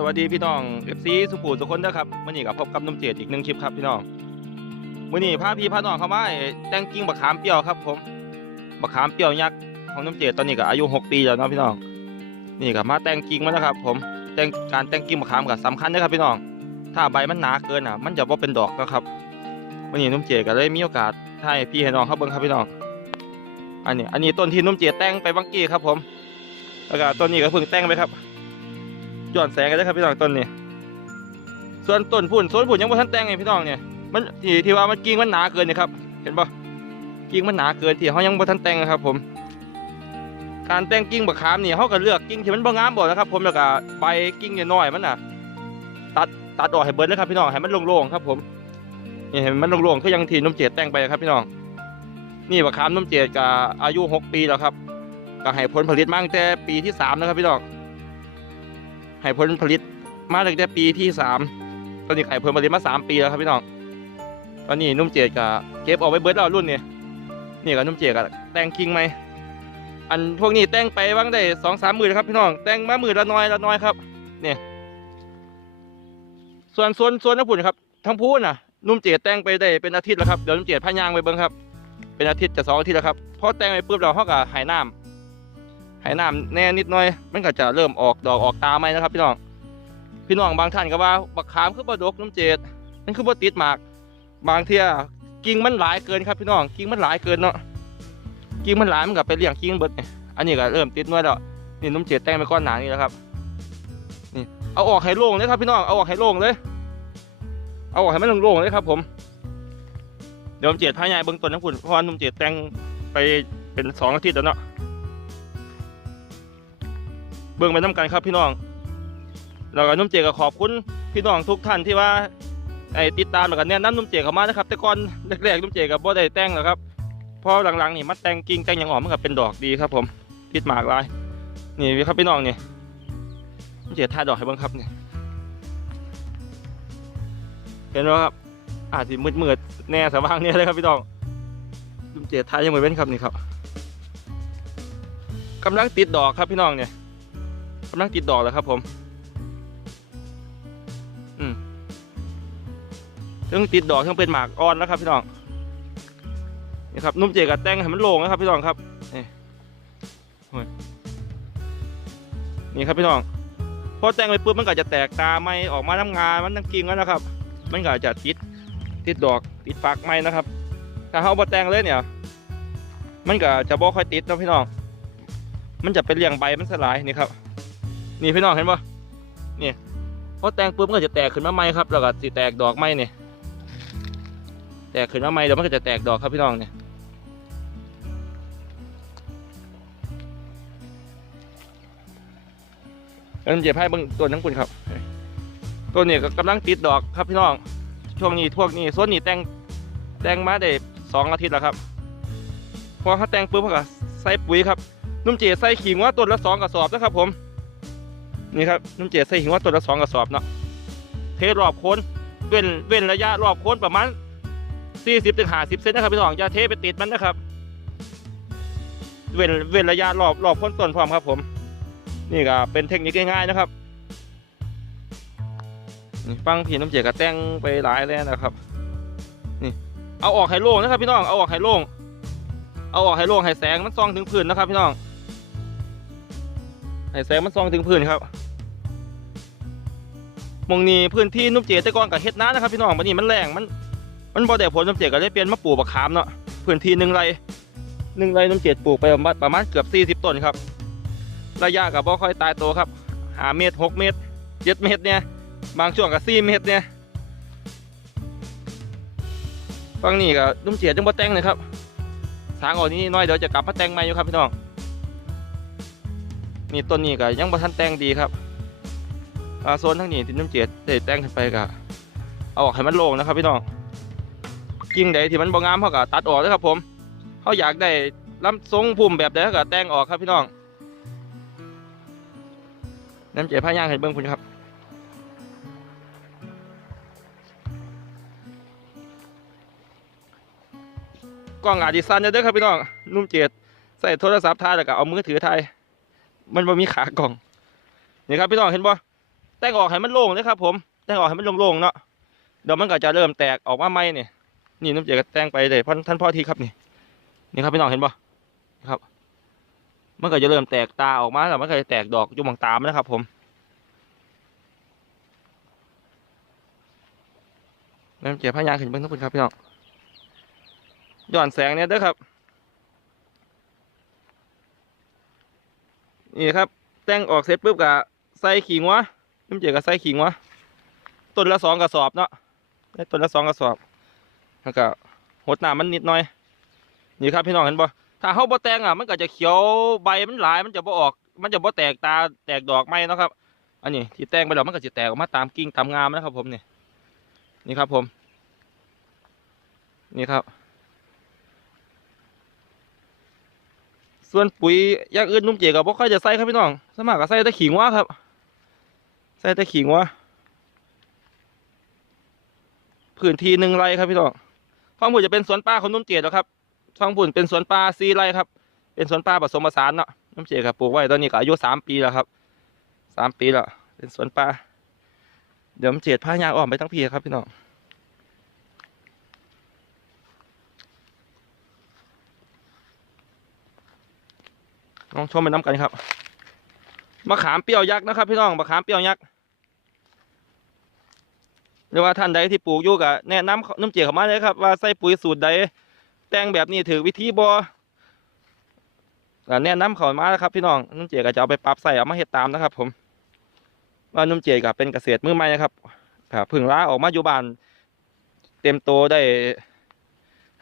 สวัสดีพี่น้อง FC สุภูทุคนนะครับมื่อนี้กับพบกับนุ่มเจดอีกหนึ่งคลิปครับพี่น้องมื่อนี้พาพี่พาน้องเข้ามาแต่งกิ่งบักขามเปรี้ยวครับผมบักขามเปรี้ยวยักษ์ของนุ่มเจดตอนนี้ก็อายุ 6 ปีแล้วเนาะพี่น้องนี่ก็มาแต่งกิ่งมาแล้วครับ ผมแต่งการแต่งกิ่งบักขามก็สำคัญนะครับพี่น้อง ถ้าใบมันหนาเกินอะ มันจะว่าเป็นดอกนะครับวันนี้นุ่มเจดก็เลยมีโอกาสให้พี่ให้น้องเขาเบิ่งครับพี่น้อง อันนี้อันนี้ต้นที่นุ่มเจดแต่งไปบางกี้ครับผมแล้วก็ต้นนี้ก็เพิ่งแต่งไปครับ ย้อนแสงกันได้ครับพี่น้องต้นนี้ส่วนต้นพุ่นส่วนพุ่นยังไม่ทันแต่งไงพี่น้องเนี่ยมันที่ที่ว่ามันกิ่งมันหนาเกินนี่ครับเห็นปะกิ่งมันหนาเกินที่เขายังไม่ทันแต่งนะครับ ผม การแต่งกิ่งบักขามนี่เขาก็เลือกกิ่งที่มันบ่งามบ่นะครับ ผมแล้วก็ใบกิ่งน้อยๆมันน่ะ ตัดตัดออกให้เบิดเลยครับพี่น้องให้มันโล่งๆครับ ผมนี่เห็นมันโล่งๆคือยังที่นุ่มเจดแต่งไปครับพี่น้องนี่บักขามนุ่มเจดก็อายุหกปีแล้วครับก็ให้ผลผลิตมาตั้งแต่ปีที่สามนะครับพี่น้อง ให้ผลผลิตมาตั้งแต่ปีที่สามตอนนี้ไข่ผลผลิตมาสามปีแล้วครับพี่น้องตอนนี้นุ่มเจดกับเก็บเอาไว้เบิร์ดแล้วรุ่นนี้นี่กับนุ่มเจดกับแตงกิ่งไหมอันพวกนี้แต่งไปบ้างได้สองสามหมื่นครับพี่น้องแต่งมาหมื่นละน้อยละน้อยครับเนี่ยส่วนส่วนส่วนน้ำผุนครับทั้งพูนน่ะนุ่มเจดแต่งไปได้เป็นอาทิตย์แล้วครับเดี๋ยวนุ่มเจดพายางไปเบิ้งครับ เป็นอาทิตย์จะสองอาทิตย์แล้วครับพอแต่งไปปุ๊บเราเขาก็หายน้ำ ให้น้ำแน่นิดหน่อย มันก็จะเริ่มออกดอกออกตาไหมนะครับ พี่น้อง พี่น้องบางท่านก็ว่าบักขามคือบดกน้ำเจดนั่นคือบติดหมาก บางเที่ยกิ่งมันหลายเกินครับพี่น้อง กิ่งมันหลายเกินเนาะ กิ่งมันหลายมันก็ไปเลี้ยงกิ่งเบิดอันนี้ก็เริ่มติดหน่วยแล้ว นี่น้ำเจดแต่งไปก้อนหนานี่แล้วครับ นี่ เอาออกให้โล่งเลยครับพี่น้อง เอาออกให้โล่งเลย เอาออกให้มันโล่งๆเลยครับ ผม เดี๋ยวน้ำเจดพายายเบื้งต้นนะคุณเพราะว่าน้ำเจดแต่งไปเป็นสองอาทิตย์แล้วเนาะ เบิ่งไปน้ำกันครับพี่น้องแล้วก็นุ่มเจก็ขอบคุณพี่น้องทุกท่านที่ว่าไอ้ติดตามแล้วก็แนะนำนุ่มเจเข้ามานะครับ แต่ก่อนแรกๆนุ่มเจกับบ่ได้แต่งหรอกครับพอหลังๆนี่มาแต่งกิ่งแต่งอย่างอ่อนมันก็เป็นดอกดีครับผมติดหมากลายนี่ครับพี่น้องนี่นุ่มเจท่าดอกให้บิ่งครับเนี่ยเห็นไหมครับอาจจะมืดๆแน่สว่างเนี่ยเลยครับพี่น้องนุ่มเจท่ายังไม่เว้นครับนี่ครับกำลังติดดอกครับพี่น้องเนี่ย กำลังติดดอกแล้วครับผมอืมเรื่องติดดอกเรื่องเป็นหมากอ่อนแล้วครับพี่น้องนี่ครับนุ่มเจกับแตงให้มันโล่งนะครับพี่น้องครับนี่นี่ครับพี่น้องพอแตงไปปุ๊บมันก็จะแตกตาไม่ออกมาทำงานมันทั้งกิ่งแล้วนะครับ มันก็จะติดติดดอกติดฝักไม้นะครับ ถ้าเขาบอแตงเลยเนี่ย มันก็จะบ่ค่อยติดนะพี่น้อง มันจะเป็นเลี้ยงใบมันสลายนี่ครับ นี่พี่น้องเห็นปะนี่พอแตงปุ๊บมันก็จะแตกขึ้นมาใหม่ครับแล้วก็สิแตกดอกใหม่เนี่ยแตกขึ้นมาใหม่เดี๋ยวมันก็จะแตกดอกครับพี่น้องเนี่ยแล้วมันจะให้บิ่งต้นทั้งคุณครับต้นนี้ก็กำลังติดดอกครับพี่น้อง ช่วงนี้พวกนี้ส่วนนี้แตงแตงมาได้สองอาทิตย์แล้วครับ พอเขาแตงปุ๊บเขาก็ใส่ปุ๋ยครับนุ่มเจใส่ขิงว่าต้นละสองกระสอบนะครับผม นี่ครับนุ่มเจใส่ขิงว่าต้นละสองกระสอบเนาะเทรอบโคนเว้นเว้นระยะรอบโคนประมาณสี่สิบถึงห้าสิบเซนนะครับพี่น้องอย่าเทไปติดมันนะครับ เว้นเว้นระยะรอบรอบโคนต้นพร้อมครับ ผม นี่ก็เป็นเทคนิคง่ายๆนะครับนี่ฟังพี่น้ำเจก็แต่งไปหลายแล้วนะครับ นี่ เอาออกให้โล่งนะครับพี่น้องเอาออกให้โล่งเอาออกให้โล่งให้แสงมันส่องถึงพื้นนะครับ พี่น้องให้แสงมันส่องถึงพื้นครับ มองนี้พื้นที่นุ่มเจแต่ก่อนกับเฮ็ดน้านะครับพี่น้องวันนี้มันแรงมัน มันบ่ได้ผลนุ่มเจก็เลยเปลี่ยนมาปลูกบักขามเนาะพื้นที่หนึ่งไร่หนึ่งไร่นุ่มเจปลูกไปประมาณประมาณเกือบสี่สิบต้นครับ ระยะกับบ่ค่อยตายโตครับหาเมตรหกเมตรเจ็ดเมตรเนี่ยบางช่วงกับสี่เมตรเนี่ยฟังนี่กับนุ่มเจจังบ่แต่งเลยครับสางออกนี้น้อยเดี๋ยวจะกลับมาแต่งใหม่อยู่ครับพี่น้องนี่ต้นนี้ก็ยังบ่ทันแต่งดีครับ อาโซนทั้งนี้ที่น้ำเจ็ดได้แต่งขึ้นไปก็เอาออกให้มันโล่งนะครับพี่น้องกิ่งใดที่มันบ่งามเขาก็ตัดออกเลยครับผมเขาอยากได้ลำทรงพุ่มแบบใดเขาก็แต่งออกครับพี่น้องน้ำเจ็ดพายางให้เบิ้งคุณครับกล้องอาดิซันเด้อครับพี่น้องนุ่มเจ็ดใส่โทรศัพท์ถ่ายแล้วก็เอามือถือถ่ายมันบ่มีขากล่องนี่ครับพี่น้องเห็นบ่ แต่งออกให้มันโล่งเลยครับผมแต่งออกให้มันโล่งๆเนาะเดี๋ยวมันก็จะเริ่มแตกออกมาใหม่นี่นี่น้ำเจก็แต่งไปเลยพ่อท่านพ่อทีครับนี่นี่ครับพี่น้องเห็นปะครับมันก็จะเริ่มแตกตาออกมาแล้วมันก็จะแตกดอกยู่บางตามนะครับ ผมน้ำเจพายางขึ้นเบื้องต้นครับพี่น้องย้อนแสงเนี่ยเด้อครับ นี่ครับแต่งออกเสร็จปุ๊บก็ใส่ขิงวะ น้ำเจก็ใส่ขิงวะต้นละสองกระสอบเนาะได้ต้นละสองกระสอบแล้วก็หดหน้ำมันนิดหน่อย นี่ครับพี่น้องเห็นบ่ถ้าเฮาบ่แตงอะมันก็จะเขียวใบมันหลายมันจะบ่ออก มันจะบ่แตกตาแตกดอกไม้เนาะครับ อันนี้ที่แตงไปแล้วมันก็จะแตกออกมาตามกิ่งตามงามนะครับ ผมนี่นี่ครับผม นี่ครับ ส่วนปุ๋ยอย่างอื่นนุ่มเจก็บ่ค่อยจะใส่ครับพี่น้องสมัครก็ใส่แต่ขิงวะครับ ใส่แต่ขิงวะพื้นที่หนึ่งไร่ครับพี่น้องฟังผุนจะเป็นสวนป่าของนุ่มเจแล้วครับฟังผุนเป็นสวนป่าสี่ไร่ครับ เป็นสวนป่าผสมผสานเนาะนุ่มเจก็ปลูกไว้ตอนนี้ก็อายุสามปีแล้วครับสามปีแล้วเป็นสวนป่าเดี๋ยวนุ่มเจพายางออมไปทั้งพีครับพี่น้องลองชมไปน้ำกันครับ มะขามเปรี้ยวยักษ์นะครับ พี่น้องมะขามเปรี้ยวยักษ์หรือว่าท่านใดที่ปลูกอยู่ก็แนะนำน้ำเจียเข้ามาเลยครับ ว่าใส่ปุ๋ยสูตรใดแต่งแบบนี้ถือวิธีบอแนะนำเข้ามาแล้วครับ พี่น้องน้ำเจียก็จะเอาไปปรับใส่เอามาเฮ็ดตามนะครับ ผมว่าน้ำเจียก็เป็นเกษตรมือใหม่นะครับก็เพึ่งล้าออกมาอยู่บ้านเต็มโตได้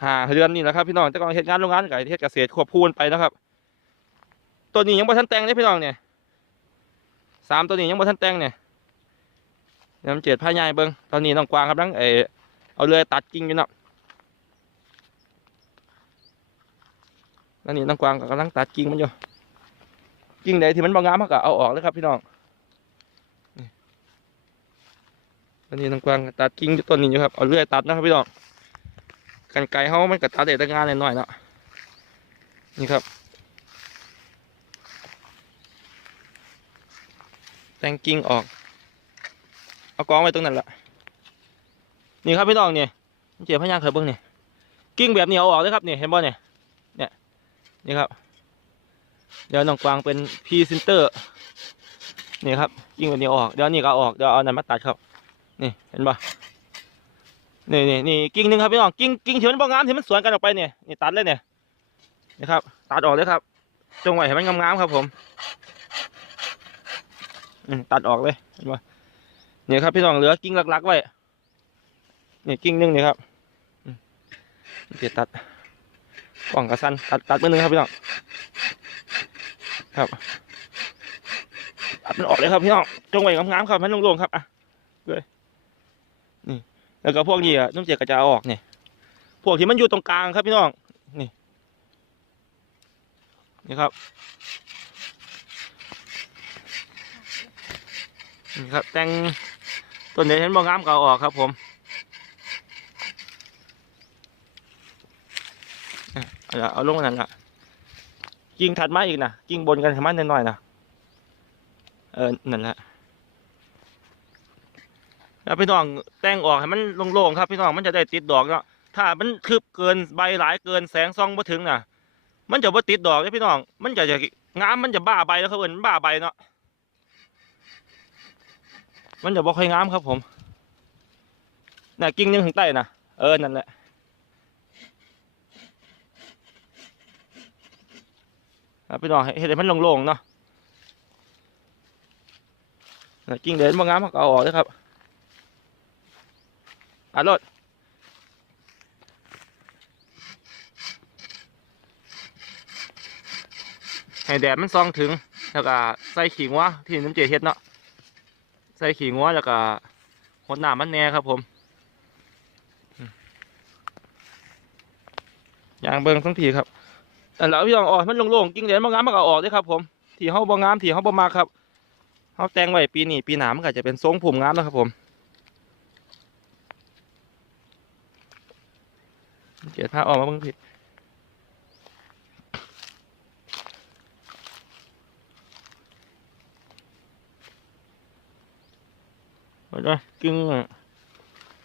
หาเดือนนี่แหละครับ พี่น้องแต่ก่อนเฮ็ดงานโรงงานก็เฮ็ดเกษตรควบคู่กันไปนะครับ ตัวนี้ยังบ่ทันแต่งเลยพี่น้องเนี่ย สามตัวนี้ยังบ่ทันแต่งเนี่ยน้ำเจ็ดผ้าใหญ่เบิ้งตอนนี้น้องกวางกำลังเออเอาเรือตัดกิ่งอยู่เนาะตอนนี้น้องกวางกำลังตัดกิ่งมันอยู่กิ่งใดที่มันบางงามเขาก็เอาออกเลยครับพี่น้องนี่ตอนนี้น้องกวางตัดกิ่งต้นนี้อยู่ครับเอาเรือตัดนะครับพี่น้องกันไกลเขามันก็ตัดได้แต่งานหน่อยๆเนาะนี่ครับ แตงกิ่งออก เอากองไว้ตรงนั้นแหละนี่ครับพี่น้องเนี่ยเจียพยางเคยเบิ้งเนี่ยกิ่งแบบนี้เอาออกเลยครับเนี่ยเห็นบ่เนี่ยเนี่ยนี่ครับ เดี๋ยวน้องกวางเป็นพรีเซนเตอร์นี่ครับกิ่งแบบนี้ออกเดี๋ยวนี่ก็ออกเดี๋ยวเอานั้นมาตัดครับนี่เห็นบ่นี่นี่นี่กิ่งหนึ่งครับพี่น้องกิ่งกิ่งที่มันบ่งามที่มันสวนกันออกไปเนี่ยนี่ตัดเลยเนี่ยนี่ครับตัดออกเลยครับจงไว้ให้มันงามๆครับผม ตัดออกเลยเห็นปะเนี่ยครับพี่น้องเหลือกิ่งลักๆไว้เนี่ยกิ่งหนึงเนี่ยครับเดี๋ยวตัดกล่องกระสันตัดตัดมือหนึงครับพี่น้องครับตัดมันออกเลยครับพี่น้องจงไว้งามๆครับให้ลงๆครับอะเลยนี่แล้วก็พวกนี้อะน้ำเจียกระจะอาออกเนี่ยพวกที่มันอยู่ตรงกลางครับพี่น้องนี่นี่ครับ นี่ครับแต่งต้นเดียวเห็นบ่งามเก็เอาออกครับผมเอาละเอาลงมานั่นละกิ่งถัดมาอีกนะกิ่งบนกันมันหน่อยๆนะเออนั่นแหละแล้วพี่น้องแต่งออกให้มันโล่งๆครับพี่น้องมันจะได้ติดดอกเนาะถ้ามันคืบเกินใบหลายเกินแสงส่องบ่ถึงน่ะ มันจะบ่ติดดอกเลยพี่น้อง มันจะจะงามมันจะบ้าใบแล้วเขาเอินบ้าใบเนาะ มันจะบ่ค่อยงามครับผมน่ะกิ่งหนึงถึงใต้น่ะเออนั่นแหละครับพี่น้องเห็นมันโล่งๆเนาะน่ะกิ่งเด่นบ่งามเขาก็เอาออกเลยครับอัดรถให้แดดมันส่องถึงแล้วก็ใส่ขิงวะที่น้ำเจเฮ็ดเนาะ ใส่ขี้งัวแล้วก็หดน้ำมันแน่ครับผมอืมยางเบิ้งทั้งทีครับแต่แล้วพี่น้องออกมันโล่งๆกิ่งเหรียญบางงามมันก็ออกด้วยครับ ผมที่เฮาบางงามที่เฮาบ่มาครับเฮาแต่งไว้ปีนี้ปีหนามันก็จะเป็นทรงผมงามแล้วครับผมเกียรถ้าออกมาเบิ่งผิด นะกิ้งอะ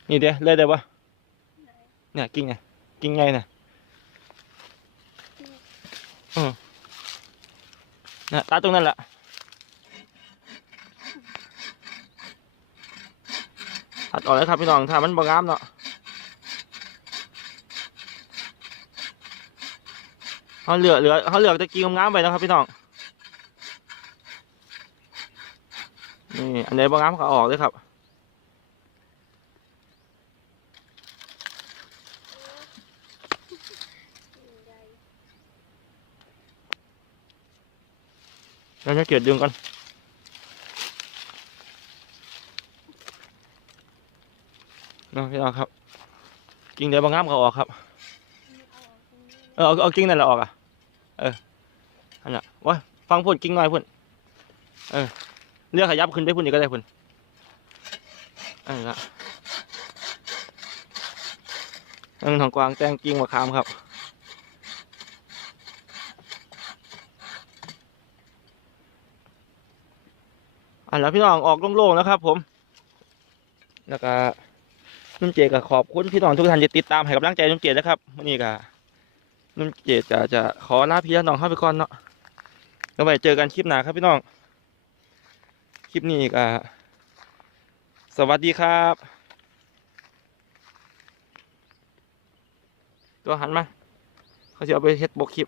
นี่เด้เลยได้ปะเนี่ยกิ้งไงกิ้งไงเนี่ยอืมนะตาตรงนั้นแหละตัดออกเลยครับพี่น้องถ้ามันบางงามเนาะเขาเหลือเหลือเขาเหลือแตะกิ้งงามไปนะครับพี่น้องนี่อันไหนบางงามเอาออกเลยครับ เราจะเกียดดึงก่อนเนะพี่น้องครับ กิ่งเดี๋ยวบางงามก็ออกครับ เออเอาเอากิ่งนั่นแหละออกอะ เอออันน่ะว้าฟังพุ่นกิ่งหน่อยพุ่นเออเลือกขยับขึ้นไปพุ่นอีกก็ได้พุ่นอันนี้ละเอิงทองกวางแตงกิ่งมะขามครับ อันแล้วพี่น้องออกโล่งๆนะครับ ผม แล้วก็นุ่มเจก็ขอบคุณพี่น้องทุกท่านที่ติดตามให้กำลังใจนุ่มเจนะครับวันนี้ก็นุ่มเจก็จะขอลาพี่น้องเข้าไปก่อนเนาะแล้วไว้เจอกันคลิปหน้าครับพี่น้อง คลิปนี้ก็สวัสดีครับ ตัวหันมา เขาจะเอาไปเฮ็ดบกคลิป